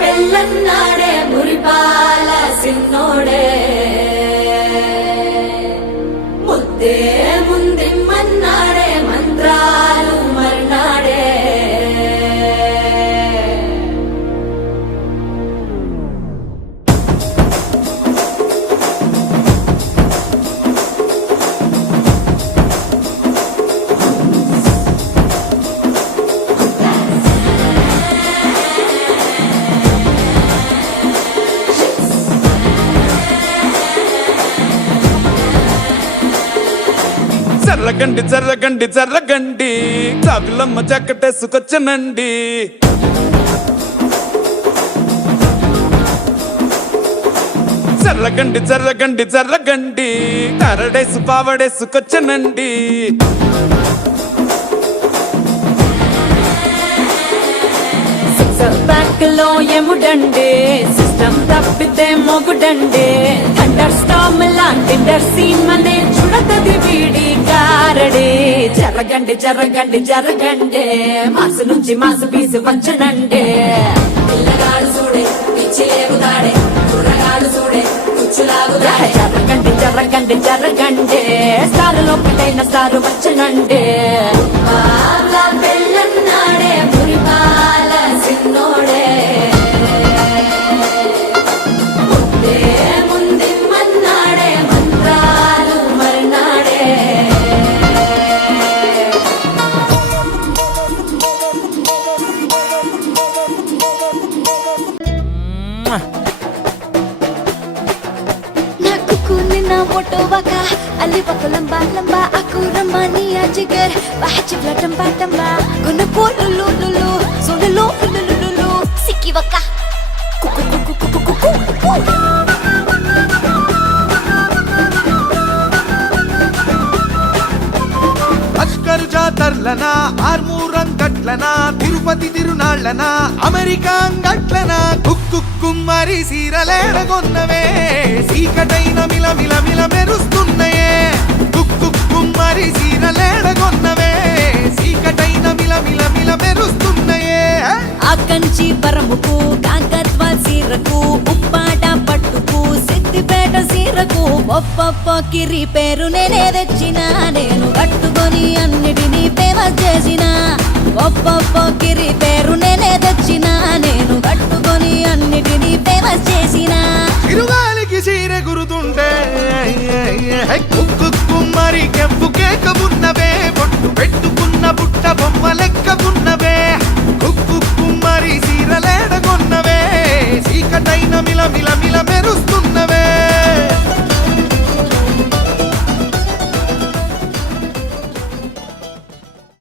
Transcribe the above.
పెళ్ళన్నాడే మురిపాల సిన్నోడే ముద్దే ముందిమ్మన్నాడే మంత్రాలు మర్నాడే జర్రగండి జర్రగండి జర్రగండి చాకులమ్మ చక్కటేసుకొచ్చనండి జర్రగండి జర్రగండి జర్రగండి కరడేసు పావడేసుకొచ్చనండి బ్యాక్ లో ఎముడండే సిస్టమ్ తప్పితే మొగుడండే థండర్ స్టామ్ లాంటి సీమనే చూడతది వీడి గారడే జరగండి జరగండి జరగండే మాసు నుంచి మాసు పీసు వంచనండే పిల్లగాడు చూడే పిచ్చి లేగుతాడే కుర్రగాడు చూడే కుచ్చులాగుతాడే జరగండి జరగండి జరగండే స్టార్ లోపటైన స్టార్ వచ్చనండే పెళ్ళన్నాడే మురిపాల సిన్నోడే ముద్దే ముందిమ్మన్నాడే మంత్రాలు మర్నాడే كلنا وطوبك اللي بطل لمبا لمبا اكو رماني يا جيجر بحجب لا تنبا تنبا كنا بولو لو لو لو زون لو لو لو لو سيكي وكا كوكو كوكو كوكو كوكو అస్కర్ జాతర్లనా ఆర్మూరం గట్లనా తిరుపతి తిరునాళ్ళనా అమెరికా గట్లనా కుక్కుమ్మరి సీరలేడగొన్నవే సీకటైన మిల మిల మిల మెరుస్తున్నాయే కుక్కుమ్మరి సీరలేడగొన్నవే సీకటైన మిల మిల మిల మెరుస్తున్నాయే ఆ కంచి పరముకు కాకత్వాల్ సీరకు ఉప్పాట పట్టుకు సిద్దిపేట సీరకు ఒప్పొప్ప కిరి పేరు నేనే తెచ్చిన నేను కట్టుకొని అన్నిటినీ ఫేమస్ చేసిన ఒప్పొప్ప